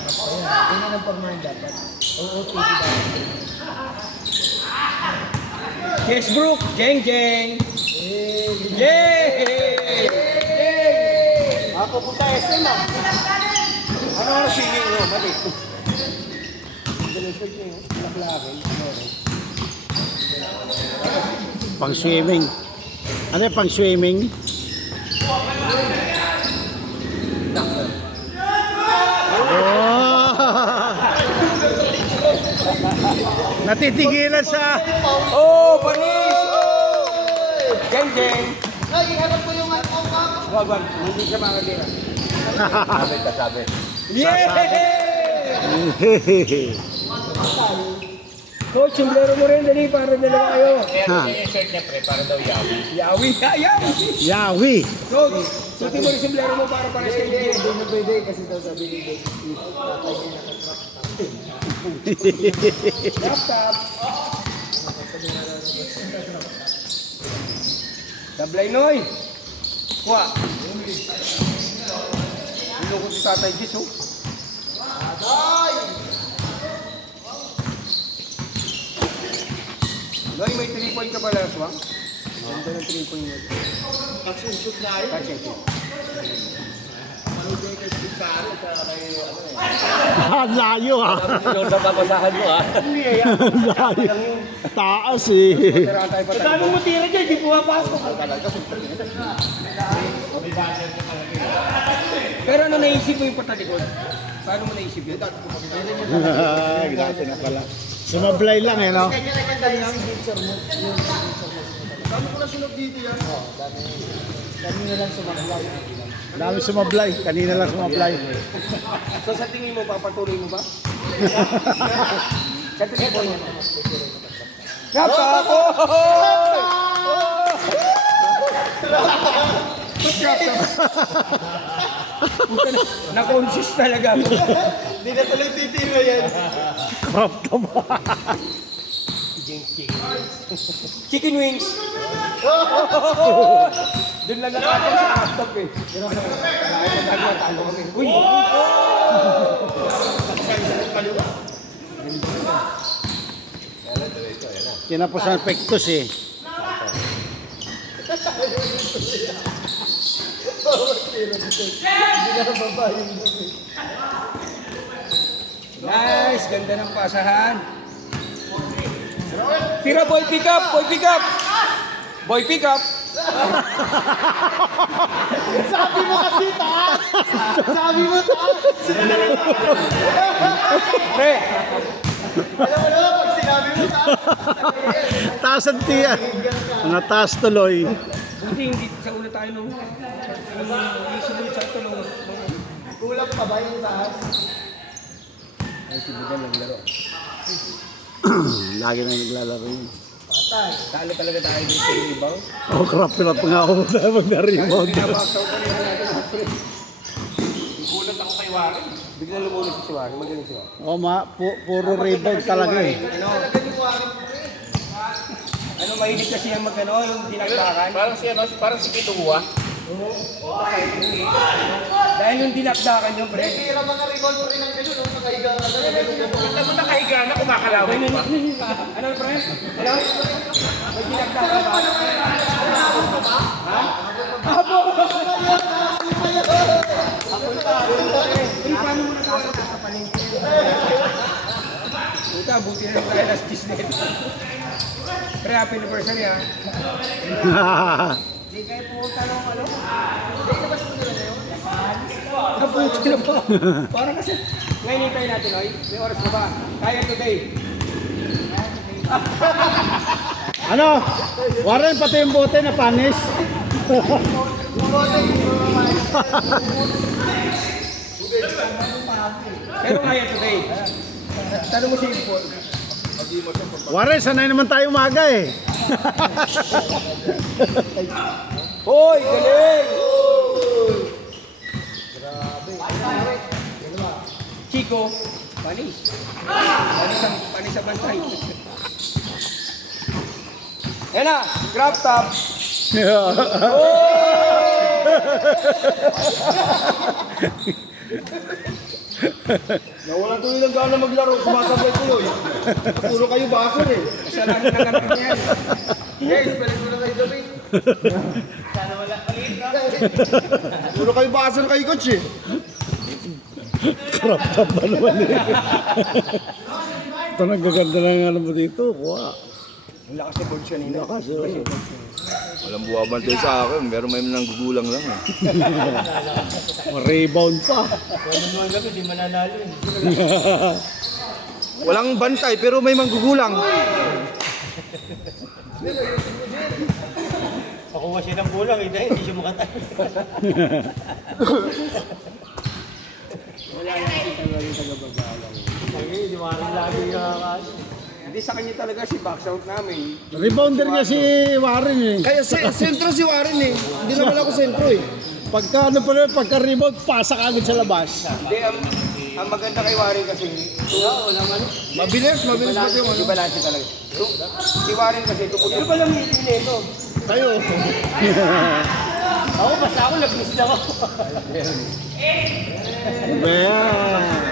Ganyan ang pagmain dapat. OOTD dapat. Yes, Brooke! Jeng, jeng! Yay! Ako punta SM ah. Ano ang swimming mo? Mali. Pang swimming. Ano yung pang swimming? Oh! Natitigilan sa... Oh, panis! Jeng, jeng! Ay, iharap ko yung ano ka. Wag, hindi siya makakira. Sabi. Yay! Coach, yung blero mo rin, dali, para dalawa kayo. Ha. Yung shirt niya pre, para daw yawi. Yawi! Yawi! Yawi! Coach, suti mo rin yung blero mo para para sa Hindi, inyo. hindi na pwede kasi daw sabi ni Dave. Tatay niya nakatrap. Laptop! Sablay, Noy! Kuha! Nilukot si Tatay Jis, oh. Noy, may 3 point ka pala, Swang. Ganda ng 3 point mo. Catch and shoot na yun. Catch and shoot. Layo ah! Yung napapasahan mo ah. Layo! Taas eh! Tara tayo pa tayo. Dami mo tira dyan, di pumapasok. Pero ano naisip mo yung patalikod? Paano mo naisip yun? Grabe na pala. Sumablay lang eh, no? Kanya na kanya yung signature mo. Yung signature mo. Dami ko na sunod dito yan. Oo, dami. Dami na lang sumablay. Dami sumablay. Kanina lang sumablay. So sa tingin mo, papatuloy mo ba? Sa tingin mo yan. Napako! Na-conscious talaga ako. Hindi na tuloy titira yan. Crop ka ba? Chicken wings! Doon lang nakakita sa laptop eh. Talo kami. Uy! Kinapos ang pektos eh. Nice! Ganda ng pasahan. Tira, boy pick up! Boy pick up! Boy pick up! Sabi mo kasi taas! Sabi mo taas! Pre! Alam mo naman pag sinabi mo taas. Taas ang tiyan. Mga taas tuloy. Hindi sa una tayo nung sunod sa ito nung Kulang pa ba yung taas? ay si Budan naglaro. Lagi na naglalaro yun. Patay. Talo talaga tayo dito sa ibaw. Oh, crap na pa nga ako na mag-rebound. Pinapaksaw ko nila natin. Gulat ako kay Warren. Bigla lumulit si Warren. Magaling si Warren. Oh, puro rebound talaga eh. Ano mahilig kasi yung magano, yung dinakdakan. Parang si Pituwa. Dahil yung dinakdakan yung pre. Tira mga revolver rin ang gano'n. Nakahiga ka na gano'n. Alam mo nakahiga na kumakalawin Ano pa. ano pre? Hello? May dinakdakan ba? Ha? Abo! Paano mo na kaya sa palengke? Puta, buti na tayo last kiss na ito. Pre, happy anniversary ha. Hindi kayo pumunta ng ano? Hindi na ba sunod na yun? Naputi na ba? Parang kasi, ngayon hintayin natin, oy. May oras na ba? Kaya today. Ano? Warren, pati yung bote na panis. Pero kaya today. Tanong mo si Paul. Warren, sanay naman tayo umaga eh. Hoy, galing! Chico, panis. Panis ang bantay. Yan na, grab top. Nawalan tuloy lang gana maglaro, sumasabay tuloy. Puro kayo basol eh. Kasalanan ng anak niya yan. Guys, balik mo na kayo gabi. Sana wala maliit na. Puro kayo basol kay coach eh. Krap-tap ba naman eh. Ito nagaganda ng ano mo dito. Kuha. Ang lakas ni Borge kanina. Lakas, oh. Walang buwabantay sa akin, meron may nang gugulang lang eh. Rebound pa. Kung ano kami, di mananalo yun. Walang bantay pero may manggugulang. Pakuha siya ng bulang, hindi siya makatayo. Wala yan si talaga yung taga-babalang. Hindi maaaring lagi nakakaano. Hindi sa kanya talaga si box out namin. Rebounder niya si Warren eh. Kaya sentro si Warren eh. Hindi naman ako sentro eh. Pagka ano pala, pagka rebound, pasak agad sa labas. Hindi, ang maganda kay Warren kasi, Mabilis ba yung di balance talaga. So, si Warren kasi, ano ba lang hindi nito? Kayo. Ako, basta ako, lagnis lang ako.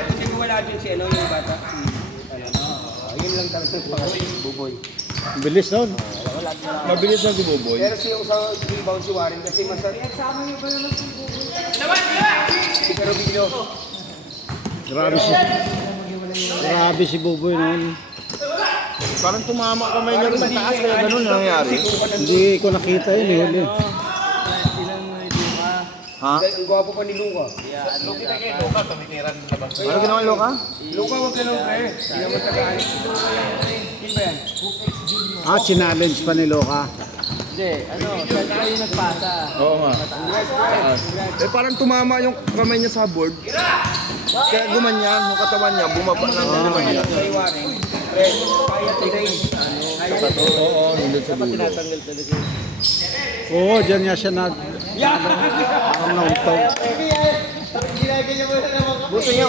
Kasi wala din si ano yung bata. Yun lang talaga yung pangasin, buboy. Bilis nun. Mabilis na guboboy. Pero si yung sa rebound si Warren kasi masarap. Sama niyo ba naman si buboy? Si Carobillo. Grabe si Buboy nun. Parang tumama kamay niya rin sa taas kaya ganun na nangyari. Hindi ko nakita yun eh. Huli. Ha? Ang gwapo pa ni Luka. Ano ginawa Loka? Luka, wag ka nung pre. Hindi naman tagaan. Yun ba yan? Challenge pa ni Loka. Hindi, saan kayo nagpasa? Oo nga. Parang tumama yung kamay niya sa board. Kaya gumanyan, yung katawan niya, bumaba ng gumanyan. Kay Warren, pre, kaya tirain. Oo, nandun sa dulo. Tinatanggal talaga. Oo, dyan nga siya na... Parang nauntaw. Buto niya,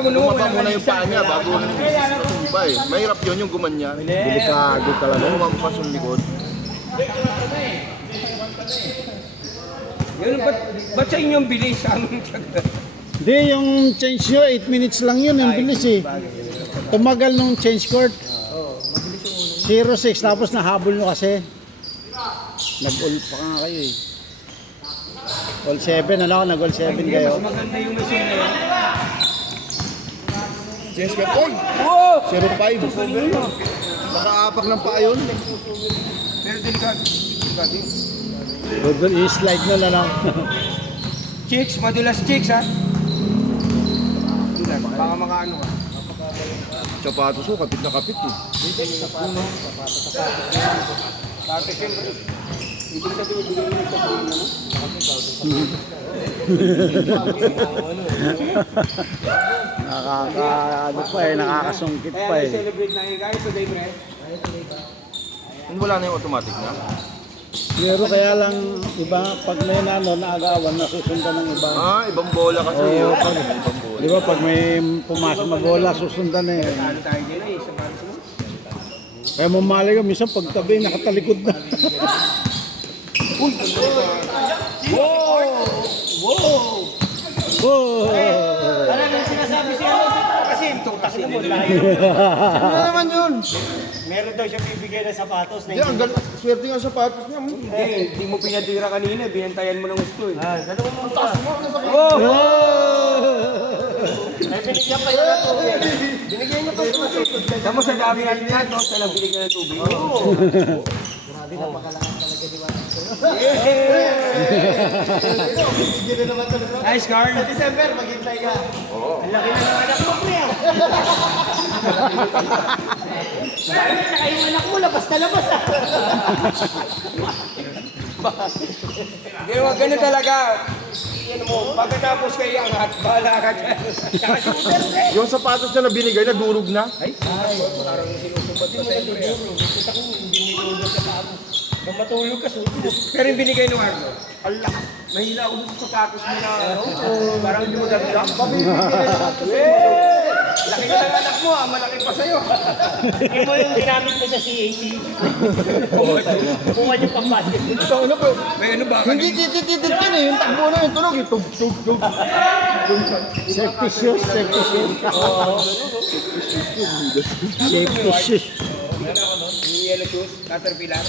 bumaba muna yung paa niya bago matumba eh. Mahirap yun yung gumanyan. Delikado talaga. Bumampas yung likod. Yun, ba't sa inyong bilis sa aming Hindi, yung change nyo, 8 minutes lang yun. Ang bilis eh. Tumagal nung change court. 0-6, tapos nahabol nyo kasi. Nag-all pa nga kayo eh. All 7, ano? Nag-all 7 kayo. Mas maganda yung machine na yun. Yes, ka po. Oo! 0-5. Nakaapak ng paa yun. Pero delikado. Good, i-slide na lang. Chicks, madulas chicks ha. Baka makaano ka. Sapatos ko, kapit na kapit eh. Dati siyempre, ibig sabihin, bigyan mo sa buhay naman. Ano pa eh, nakakasungkit pa Kaya eh. celebrate na yun. Kahit today, pre. Wala na yung automatic na. Pero kaya lang, iba, pag may naagawan, nasusundan ng iba. Ibang bola kasi yun. Ibang bola. Di ba, pag may pumasok na bola, susundan eh. Ano tayo din eh, sa Paris mo. Kaya mamali ka, minsan pagtabi, nakatalikod na. Oh! Alam mo, sinasabi siya kasi yung tutak na mo. Ano naman yun? Meron daw siya bibigay ng sapatos na Hindi, ang swerte nga sa sapatos niya. hindi mo pinatira kanina, binantayan mo ng gusto eh. Ganun mo taas mo. Ay, binigyan pa yun ng tubig. Binigyan niya pa yun ng tubig. Tama sa dami natin yan, no? Sa lang binigyan ng tubig. Grabe, napakalakas talaga di ba? Nice, Carl. Sa December, maghintay ka. Ang laki na ng anak mo, pre. Saka yung anak mo, labas na labas ah. Ginawa ganun talaga. Yan mo, pagkatapos kayo angat, bahala ka dyan. Saka shooter, pre. Yung sapatos niya na binigay, nadurog na. Parang sinusubat mo na pre. Kita ko, hindi mo itulog sa tao. Nang matulog ka, susunod. Pero yung binigay ng Arno, ala, mahila ako dun sa sapatos mo na, ano? Parang hindi mo dagdag. Laki na ng anak mo, malaki pa sa'yo. Hindi mo yung ginamit mo sa CAT. Kung ano yung pang-budget. Ito, ano po? May ano ba? Hindi tititit yun eh. Yung takbo na yung tunog. Yung tug, tug, tug. Safety shoes, safety shoes. Safety shoes. Yung yellow shoes, Caterpillar.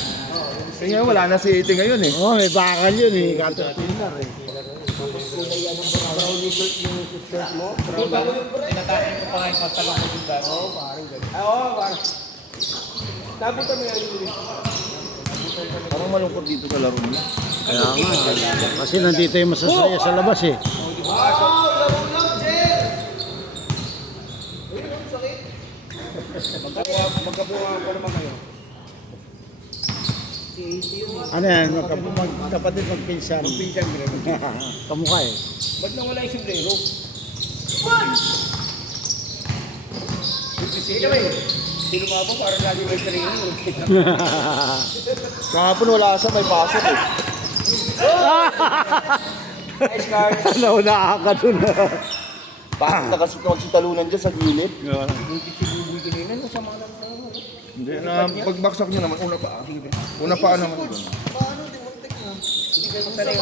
Eh ngayon, wala na si Ate ngayon eh. Oh, may bakal yun eh. Caterpillar eh. Tinatakin ko pa nga yung pantalong ko dun dati. Oo, parang. Tapos kami yan. Parang malungkot dito sa laro niya. Kaya nga. Kasi nandito yung masasaya sa labas eh. Magkabuha pa naman kayo. Ano yan? Magkapatid magpinsan. Pinsan ko rin. Kamukha eh. Ba't nawala yung sombrero? Sino ba yun? Sino nga po? Parang lagi may training. Kahapon wala siya, may pasok eh. Nice car. Nauna ka dun. Bakit nakasitawag si talunan dyan sa gilid? Buti si Buboy kanina. Nasama lang sa ano. Hindi na, pagbaksak niya naman, una pa. Una pa naman doon. Hindi kayo magsanay.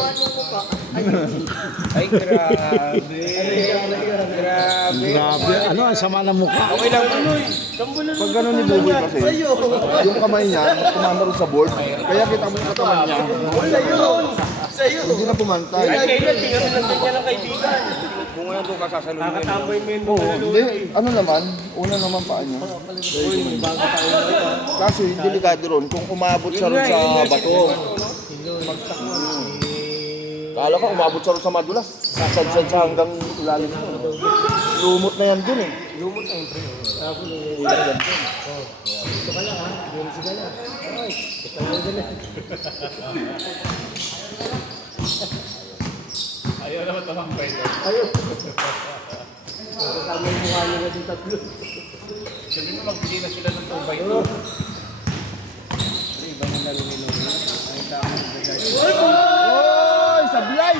Ay, grabe. Grabe. Grabe. Ano, ang sama ng mukha. Okay lang. Pag gano'n ni Buboy kasi, yung kamay niya, kumamaro sa board. Kaya kita mo yung katawan niya. Hindi na pumantay. Ay, kailan, tingnan lang din niya ng kaibigan. Kung ano doon ka sasaluhin. Nakatambay mo yun. Oo, hindi. Ano naman, una naman paa niya. Kasi delikado ron, kung umabot siya ron sa bato. Kala ko umabot siya ron sa madulas. Sasadsad siya hanggang ilalim mo. Lumot na yan dun eh. Lumot na yun. Ayaw naman tumambay doon. Kasama yung mukha nila yung tatlo. Sabi mo magbigay na sila ng 2x2. Iba na laro nila. Ay, tama. Oy! Sablay!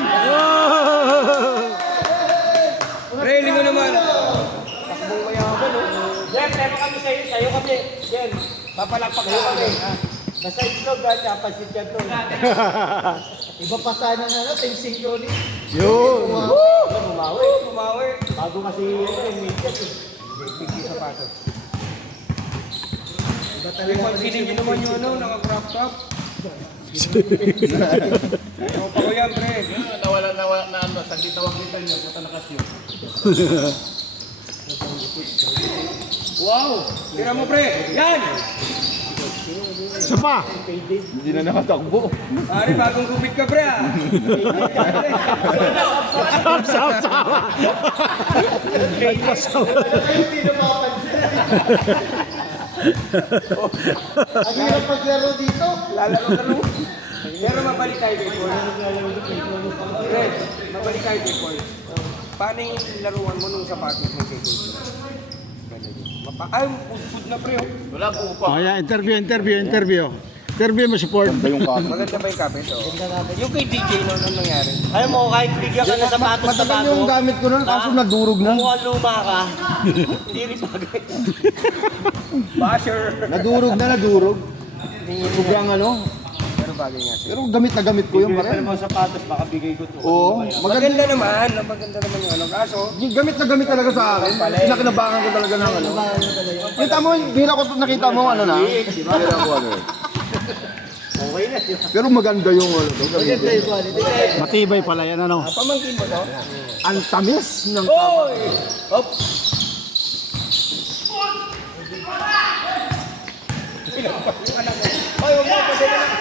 Railing mo naman. Takbong mayaman, no? Jen, meron kami sa'yo. Sa'yo kami. Jen, papalakpak kayo kami. Basta itlog ha, tsaka pansit yan to. Iba pa sana na, team synchrony. Yun. Bumawi. Bumawi. Bago kasi yung midget eh. Bigay sapatos. Pag-feeling nyo naman yung ano, naka-crop top. Ano pa ko yan, pre? Nawala na ano, saglit na wag nito niya, puta nakasyo. Wow! Tira mo, pre! Yan! Isa pa. Hindi na nakatakbo. Pare, bagong gupit ka, pre, ah! Sama. Ang hirap paglaro dito. Lalaro. Pero mabalik tayo kay Paul. Red, mabalik tayo kay Paul. Paano yung laruan mo nung sapatos mo kay Paul? Ay, food na pre. Oh. Wala po pa. Oh, yeah, interview. Interview mo si Ford. Ganda yung kapit. Maganda ba yung kapit? Oh. Yung kay DJ noon, anong nangyari? Alam mo, kahit bigyan ka na sapatos na Matagal bago, yung gamit ko nun, kaso nadurog na. mukhang luma ka, hindi rin bagay. Basher! Nadurog. Sobrang ano. Pero bagay nga siya. Pero gamit na gamit ko yung Pero pare. mga sapatos, baka bigay ko to. Oo. Maganda naman yung ano. Kaso, Yung gamit na gamit talaga sa akin. Pinakinabangan ko talaga ng ano. Kita mo, bira ko nakita mo ano na. Bira ko ano. Okay na, di ba? Pero maganda yung ano. Maganda yung quality. Matibay pala yan ano. pamangkin mo to? Ang tamis ng tama. Hoy! Hop! Hoy, huwag mo kasi na lang.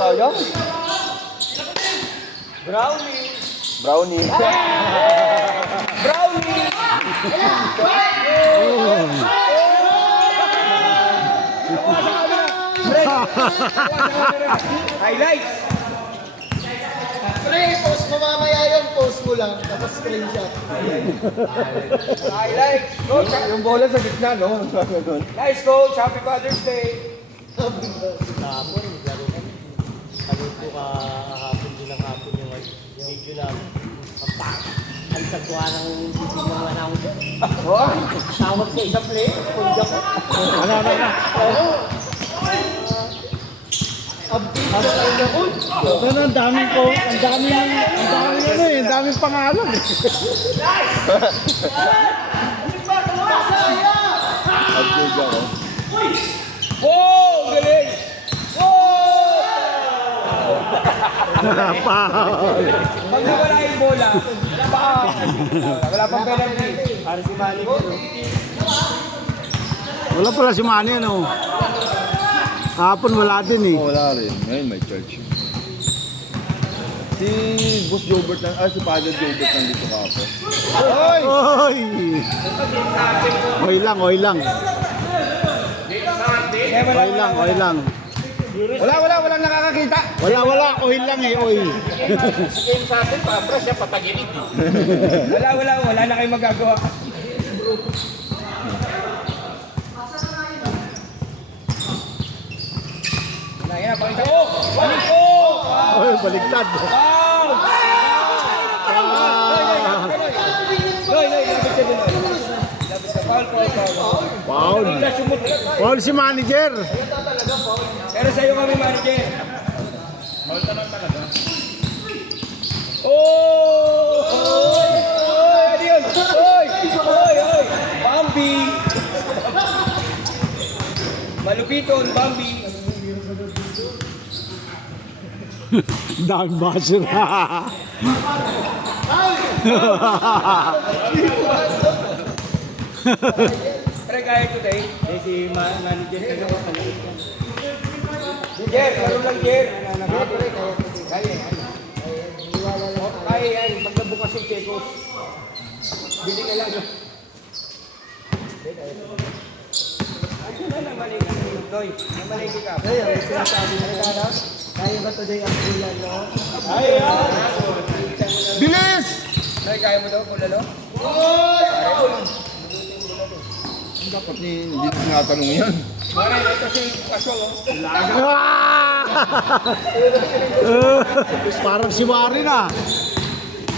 Sayang. Brownie! Brownie. Brownie! Highlights! Pre, post mo mamaya yung post mo lang, tapos screenshot. Highlights! Coach, Yung bola sa gitna, no? Ganun. nice coach! Happy Father's Day! Kahapon, laro kami. Sabi ko kahapon din ang hapon yung video namin. Ang sagwa ng bibig ng announcer. Oh, Tawag sa isang play, punja ko. Ano? Ano, ang daming ko, ang daming ano eh, ang daming pangalan eh. Upgrade ako. wow, galing! Foul. Pag nawala yung bola, wala pang penalty. Para si Malik. Wala pala si Manny ano. Kahapon wala din eh. Wala rin. Ngayon may church. Si Boss Jobert, si Father Jobert nandito kapos. Oy! Oy lang. Eh, Oy lang. walang nakakakita. Wala, oy lang eh, oy. Sa game sa atin, Pabra siya pataginig. Wala na kayong magagawa. Yan, pakita ko. Balik ko! Oy, baligtad. Wow! Loy, labit ka dun. Labit ka, foul. Foul. Foul si manager. Pero sa'yo kami, manager. Foul ka lang talaga. Oh! Ano yun? Oy! Bambi! Malupiton, Bambi. Dami basher. Pre, kaya today. Si manager ka naman. Jer, laro lang, Jer. Kaya. Kaya yan, pag nabukas yung Checos. Bili ka lang. Ano na namalay ka? Doy, namalay ka. Kaya, may sinasabi na rin kaya ba today ang bulan, no? Bilis! Doy, kaya mo daw, kulalo? Dapat hindi na tinatanong yan. Mara, ito si Kaso. Parang si Mari na.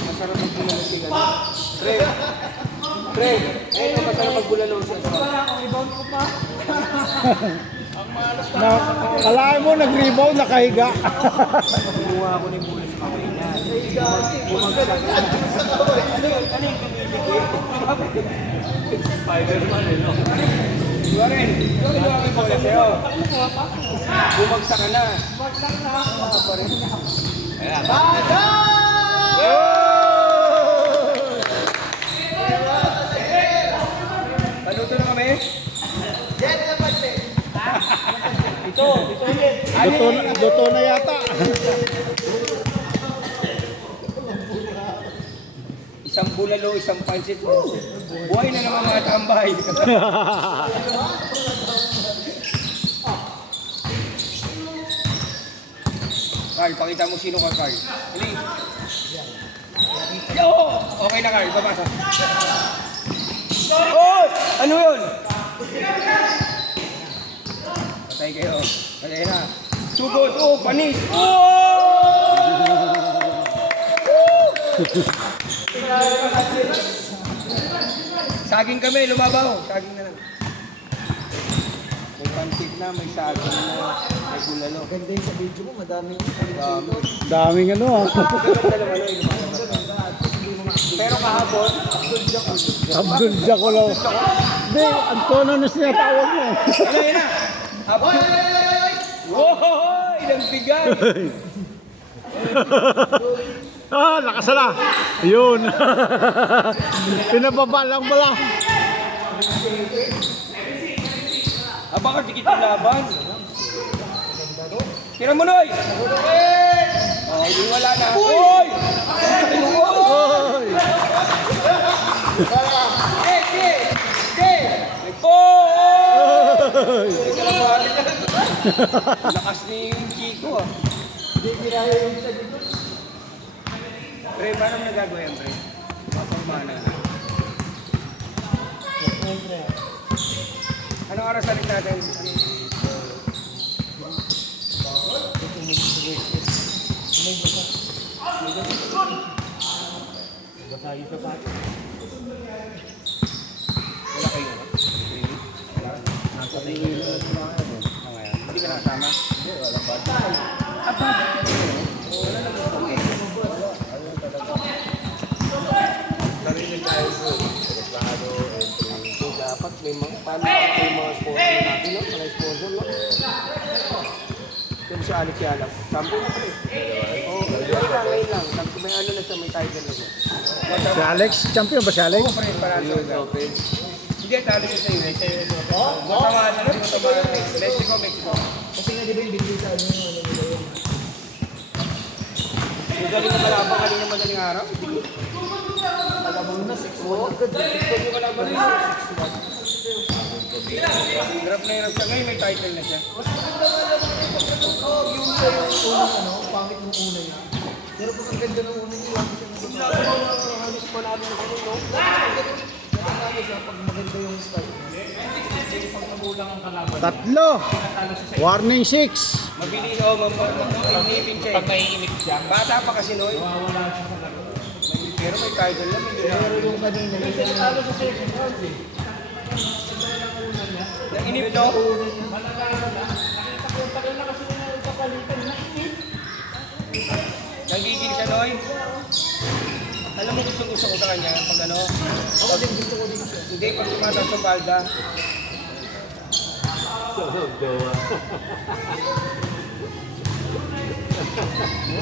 Masarap magbulalo si Kaso. Pre, ayun ang masarap magbulalo siya. Kalahin mo, nag-rebound, nakahiga. Kumuha ako ng bulas sa kamay niya. Bumagsak na. Ano yung pinipigil? Spider-Man eh, no? Loren, kinuha ko yung bola sa'yo. Bumagsak ka na. Bumagsak na. Pa rin. Paluto na kami? Ito ulit. Luto na yata. Isang bulalo, isang pansit. Buhay na naman mga tambay. Carl, pakita mo sino ka, Carl. Hili. Yo! Okay na, Carl. Babasa. Oh! Ano yun? Patay kayo. Patay na. Sugod. Oh, panis. Oh! Saging kami, lumabaw. Saging na lang. May pansit na, may saging na, may bulalo. Ganda yung sa video mo, madaming Daming ano ah. Pero kahapon, Abdul Jacolo. Hindi, Antonio na sinatawag mo. ayun na. Abdul. Wow! Ilang bigay. Nakasala. Ayun. Pinababa lang pala. Baka dikit yung laban. Tira mo, Noy! Oh, hindi wala na. Uy! Oy! Oh! Lakas ni Chico ah. Pre, paano mo nagagawa yan, pre? Mapagmana. Anong oras ulit natin? Wala kayo ano? Hindi ka nakasama? Dapat may mga paano may mga sponsor natin, no? Mga sponsor, no? Kaya siya Alex Yala. Sampo na pala eh. Oo, ngayon lang. Tapos may ano na siya, may title na siya. Si Alex, champion ba si Alex? Oo, pre, para sa open. Hindi, talo siya sa US. Matamaan na lang, matamaan. Mexico, Mexico. Kasi nga di ba yung binili sa ano yung ano nila yun? Yung galing na malabang, galing na madaling araw. Alam mo na 6-1. Yung malabang na 6-1. Hirap na hirap siya. Ngayon may title na siya. Yung sa yung unang ano, pangit ng una yun. Pero kung ang ganda ng una yun, lagi siya Halos panalo na ganun, no? natangalo siya pag maganda yung style. Tatlo. Warning 6. Mabilis ako, mag-inipin siya. Pag maiinip siya. Bata pa kasi, no? Pero may title na. Pero yung kanina, yung natalo sa second round eh. Nainip, no? Nagigil siya, Noy. Alam mo, gusto ko sa kanya, pag ano, Ako din gusto ko din siya. hindi, pag tumataas sa balda,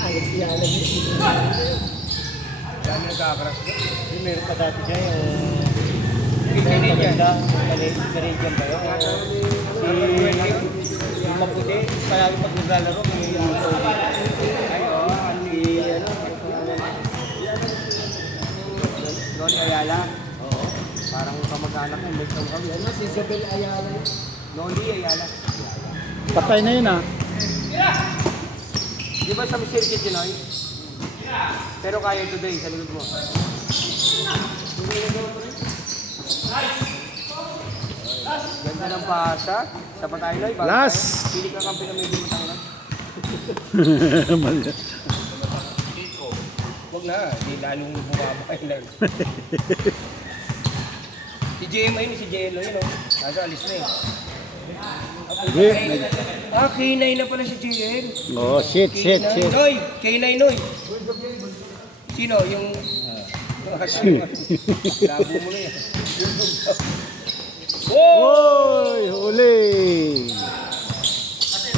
Alex Yala yun. dami nagkakaras ko. Meron pa dati siya yung Canadian. Canadian ba yun? Yung maputi, palagi pag naglalaro, may Ay, oo, Loli Ayala. Oo. Parang kamag-anak ng Mexico kami. Ano, si Isabel Ayala yun. Loli Ayala. Patay na yun ah. Di ba sa circuit yun, Noy? Pero kaya today, sa likod mo. Ganda ng pasa. Sa patay, Noy. Bago Last. tayo. Pili ka kampi na may bintang na. Mali. Huwag na, hindi lalong bumaba yun lang. Si JM ayun, si JL yun, oh. Nasa alis na eh. Hindi. K9 na pala si JL. Oh, shit. Noy, K9 Noy. Sino? Yung... Labo mo na yan. Oy, huli.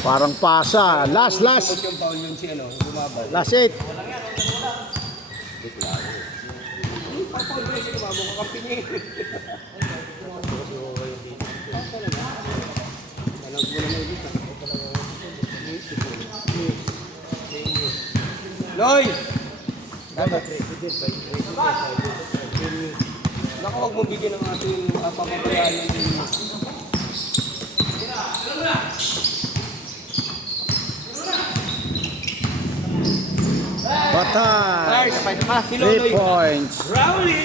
Parang pasa. Last. Sagot yung foul yun si ano, bumabaw. Last 8. Papaul yun si bumabaw, kakampi niya eh. Alam mo na may dito. Noy! Naku, huwag mo bigyan ng ating papapayalan din. Batay. 3 Kilonoy. points. Rowley!